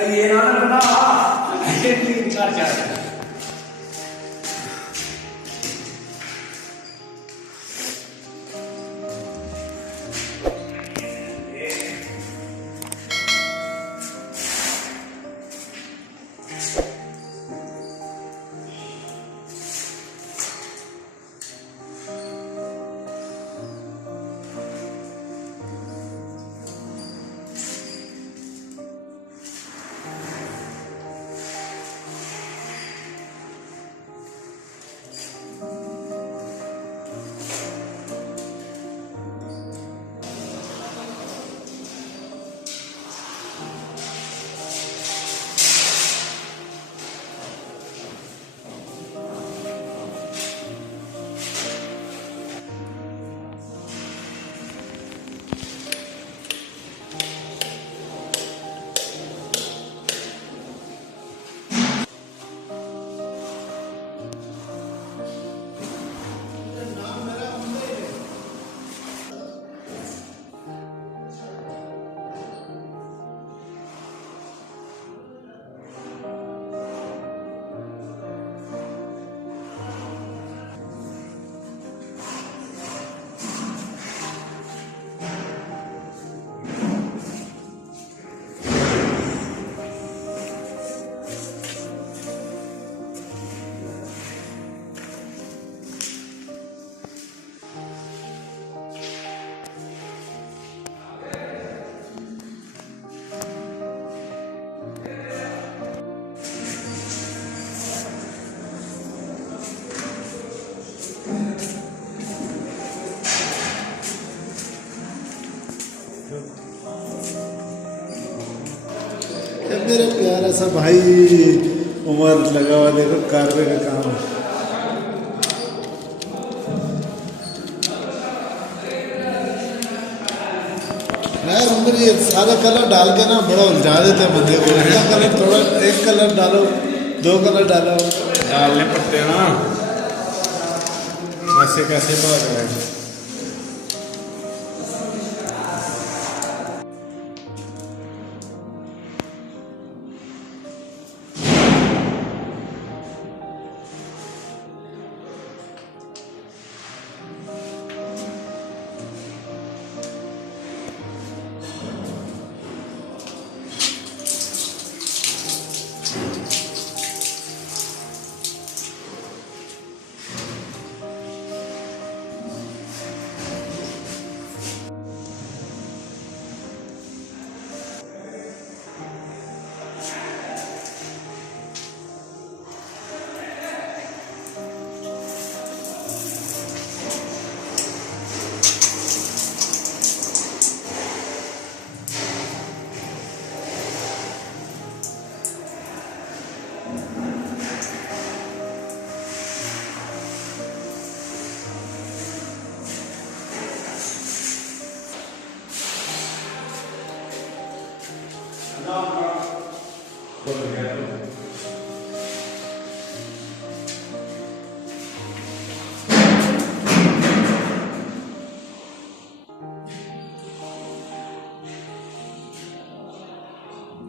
ಏನಾದ್ರೂ ಚಾರ್ಜ್ ಆಗುತ್ತೆ. मेरा प्यारा सा भाई उमर लगा हुआ, देखो कार्बे का काम। यार उमर ये सारा कलर डाल के ना बड़ा उलझा देते हैं बंदे को। एक कलर थोड़ा, एक कलर डालो, दो कलर डालो, डालने पड़ते हैं ना, ऐसे कैसे बात है।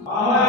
हाँ